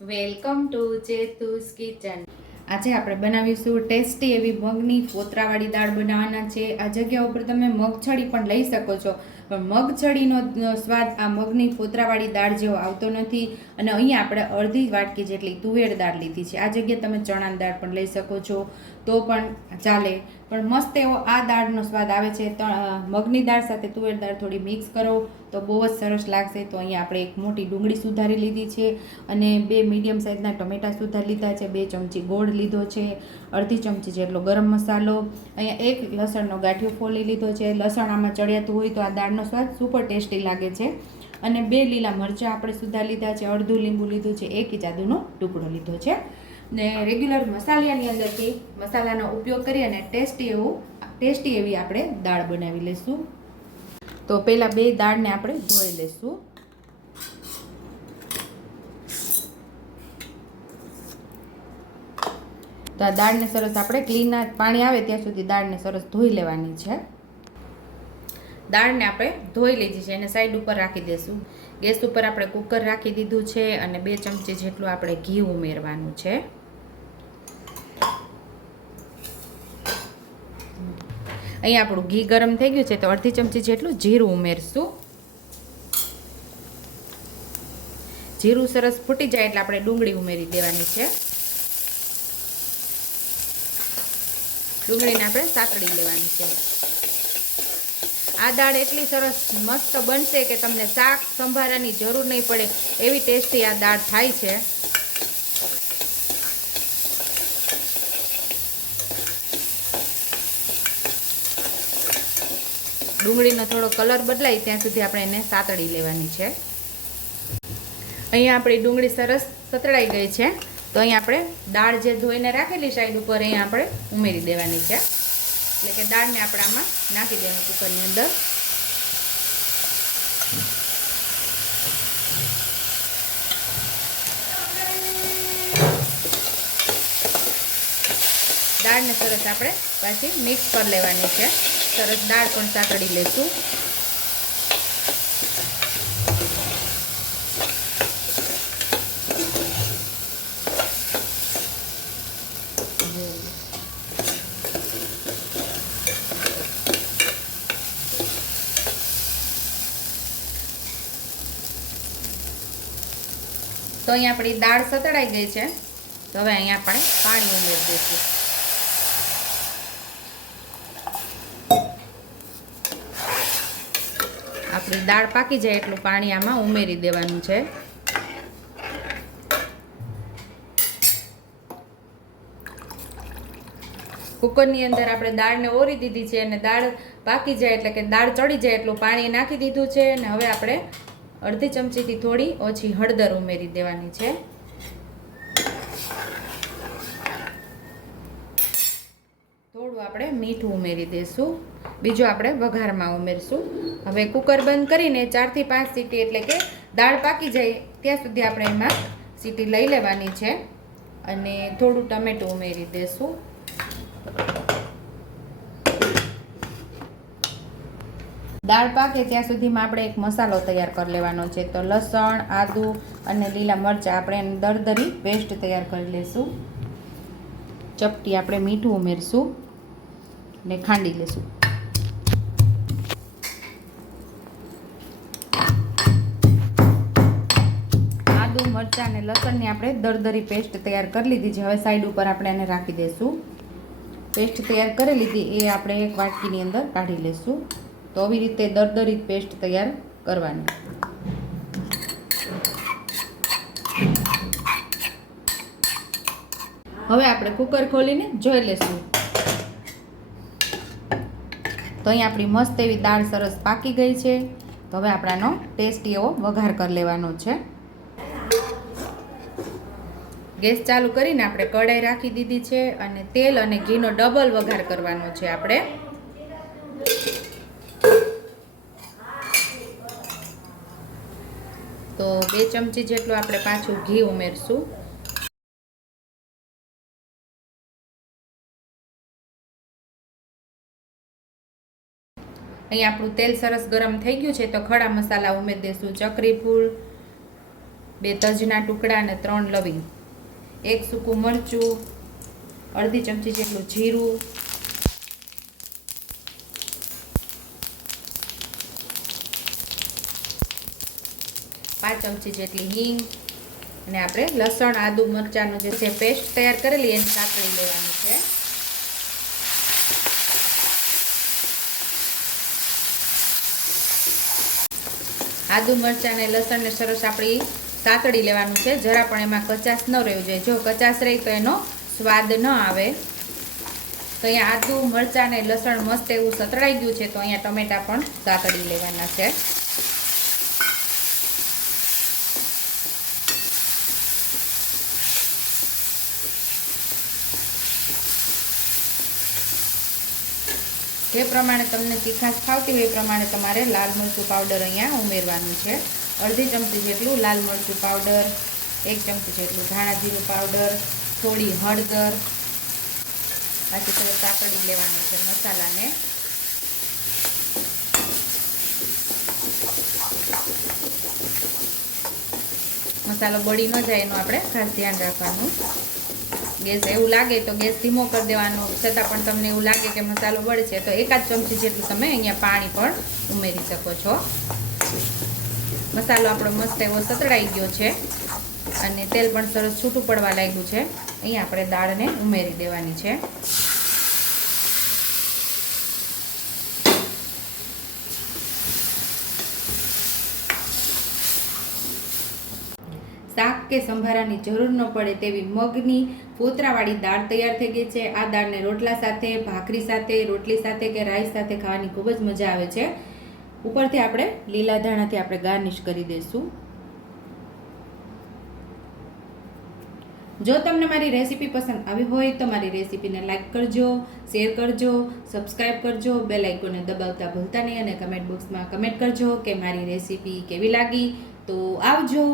Welcome to ચેતુસ kitchen. આજે આપણે બનાવીશું ટેસ્ટી એવી મગની ફોતરાવાળી દાળ બનાવવાના છે। આ જગ્યા ઉપર તમે મગછડી પણ લઈ શકો છો, પણ મગછડીનો સ્વાદ આ મગની ફોતરાવાળી દાળ જેવો આવતો નથી। અને અહીંયા આપણે અડધી વાટકી જેટલી તુવેર દાળ લીધી છે। આ જગ્યાએ તમે ચણાની દાળ પણ લઈ શકો છો તો પણ ચાલે, પણ મસ્ત એવો આ દાળનો સ્વાદ આવે છે। મગની દાળ સાથે તુવેર દાળ થોડી મિક્સ કરો તો બહુ જ સરસ લાગશે। તો અહીંયા આપણે એક મોટી ડુંગળી સુધારી લીધી છે અને 2 મીડિયમ સાઇઝના ટમેટા સુધારી લીધા છે, 2 ચમચી ગોળ લીધો છે, અડધી ચમચી જેટલો ગરમ મસાલો, અહીંયા એક લસણનો ગાંઠિયો ફોલી લીધો છે। લસણ આમાં ચડિયાતું હોય તો આ દાળનો સ્વાદ સુપર ટેસ્ટી લાગે છે। અને 2 લીલા મરચાં આપણે સુધારી લીધા છે, અડધું લીંબુ લીધું છે, 1 ઇંચ આદુનો ટુકડો લીધો છે ને રેગ્યુલર મસાલાની અંદરથી મસાલાનો ઉપયોગ કરી અને ટેસ્ટી એવી આપણે દાળ બનાવી લઈશું। તો પહેલાં 2 દાળને આપણે ધોઈ લઈશું। તો આ દાળને સરસ આપણે ક્લીન પાણી આવે ત્યાં સુધી દાળને સરસ ધોઈ લેવાની છે। દાળને આપણે ધોઈ લીધી છે, એને સાઈડ ઉપર રાખી દઈશું। ગેસ ઉપર આપણે કુકર રાખી દીધું છે અને 2 ચમચી જેટલું આપણે ઘી ઉમેરવાનું છે। અહીંયા આપણું ઘી ગરમ થઈ ગયું છે તો અડધી ચમચી જેટલું જીરું ઉમેરશું। જીરું સરસ ફૂટી જાય એટલે આપણે ડુંગળી ઉમેરી દેવાની છે। ડુંગળીને આપણે સાતળી લેવાની છે। આ દાળ એટલી સરસ મસ્ત બનશે કે તમને શાક સંભારાની જરૂર નહીં પડે એવી ટેસ્ટી આ દાળ થાય છે। ડુંગળીનો થોડો કલર બદલાય ત્યાં સુધી આપણે એને સાતળી લેવાની છે। અહીંયા આપણી ડુંગળી સરસ સતળાઈ ગઈ છે તો અહીંયા આપણે દાળ જે ધોઈને રાખેલી સાઈડ ઉપર અહીંયા આપણે ઉમેરી દેવાની છે। એટલે કે દાળને આપણે આમાં નાખી દેવાનું કુકરની અંદર। દાળને સરસ આપણે પાછી મિક્સ કરી લેવાની છે। સરસ દાળ પણ સાતળી લઈશું। તો અહીંયા આપણી દાળ સતળાઈ ગઈ છે તો હવે અહીંયા આપણે પાણી ઉમેરી દઈશું। આપણી દાળ પાકી જાય એટલું પાણી આમાં ઉમેરી દેવાનું છે। કુકરની અંદર આપણે દાળને ઓરી દીધી છે અને દાળ પાકી જાય એટલે કે દાળ ચડી જાય એટલું પાણી નાખી દીધું છે। અને હવે આપણે અડધી ચમચીથી થોડી ઓછી હળદર ઉમેરી દેવાની છે। થોડું આપણે મીઠું ઉમેરી દઈશું, બીજું આપણે વઘારમાં ઉમેરશું। હવે કુકર બંધ કરીને 4 થી 5 સીટી એટલે કે દાળ પાકી જાય ત્યાં સુધી આપણે એમાં સીટી લઈ લેવાની છે અને થોડું ટમેટું ઉમેરી દઈશું। દાળ પાકે ત્યાં સુધીમાં આપણે એક મસાલો તૈયાર કરી લેવાનો છે। તો લસણ, આદુ અને લીલા મરચાં આપણે એની દરદરી પેસ્ટ તૈયાર કરી લઈશું। ચપટી આપણે મીઠું ઉમેરશું ને ખાંડી લઈશું। આદુ, મરચાં અને લસણની આપણે દરદરી પેસ્ટ તૈયાર કરી લીધી છે। હવે સાઈડ ઉપર આપણે એને રાખી દઈશું। પેસ્ટ તૈયાર કરી લીધી એ આપણે એક વાટકીની અંદર કાઢી લઈશું। તો આવી રીતે દરદરી પેસ્ટ તૈયાર કરવાની। હવે આપણે કુકર ખોલીને જોઈ લઈશું તો અહીં આપણી મસ્ત એવી દાળ સરસ પાકી ગઈ છે। તો હવે આપણાનો ટેસ્ટી એવો વઘાર કરી લેવાનો છે। ગેસ ચાલુ કરીને આપણે કઢાઈ રાખી દીધી છે અને તેલ અને ઘીનો ડબલ વઘાર કરવાનો છે આપણે। તો 2 ચમચી જેટલું આપણે પાછું ઘી ઉમેરશું। અહીં આપણું તેલ સરસ ગરમ થઈ ગયું છે તો ખડા મસાલા ઉમેરી દઈશું। ચકરી ફૂલ, 2 તજના ટુકડા અને 3 લવિંગ, 1 સૂકું મરચું, અડધી ચમચી જેટલું જીરું, 5 ચમચી જેટલી હિંગ અને આપણે લસણ આદુ મરચાંનો જે પેસ્ટ તૈયાર કરેલી એને સાતળી લેવાની છે. આદુ મરચાં અને લસણને સરસ આપણી સાતળી લેવાનું છે. જરા પણ એમાં કચાશ ન રહેવું જોઈએ. જો કચાશ રહી તો એનો સ્વાદ ન આવે. તો અહીંયા આદુ મરચાં અને લસણ મસ્ત એવું સતળાઈ ગયું છે. તો અહીંયા ટમેટા પણ સાતળી લેવાના છે. જે પ્રમાણે તમને તીખાશ ખાવતી હોય એ પ્રમાણે તમારે લાલ મરચું પાવડર અહીંયા ઉમેરવાનું છે. અડધી ચમચી જેટલું લાલ મરચું પાવડર, 1 ચમચી જેટલું ધાણા જીરું પાવડર, થોડી હળદર. પાછી સરસ સાતળી લેવાનું છે મસાલાને. મસાલો બળી ન જાય એનું આપણે ખાસ ધ્યાન રાખવાનું. ગેસ એવું લાગે તો ગેસ ધીમો કરી દેવાનો. છતાં પણ તમને એવું લાગે કે મસાલો બળે છે તો 1 ચમચી જેટલું તમે અહીંયા પાણી પણ ઉમેરી શકો છો. મસાલો આપણો મસ્ત એવો સતળાઈ ગયો છે અને તેલ પણ સરસ છૂટું પડવા લાગ્યું છે. અહીંયા આપણે દાળને ઉમેરી દેવાની છે. શાક કે સંભારાની જરૂર ન પડે તેવી મગની ફોતરાવાળી દાળ તૈયાર થઈ ગઈ છે. આ દાળને રોટલા સાથે, ભાખરી સાથે, રોટલી સાથે કે રાઈસ સાથે ખાવાની ખૂબ જ મજા આવે છે. ઉપરથી આપણે લીલા ધાણાથી આપણે ગાર્નિશ કરી દઈશું. જો તમને મારી રેસીપી પસંદ આવી હોય તો મારી રેસીપીને લાઈક કરજો, શેર કરજો, સબસ્ક્રાઈબ કરજો, બેલ આઇકોનને દબાવતા ભૂલતા નહીં અને કમેન્ટ બોક્સમાં કમેન્ટ કરજો કે મારી રેસીપી કેવી લાગી. તો આવજો.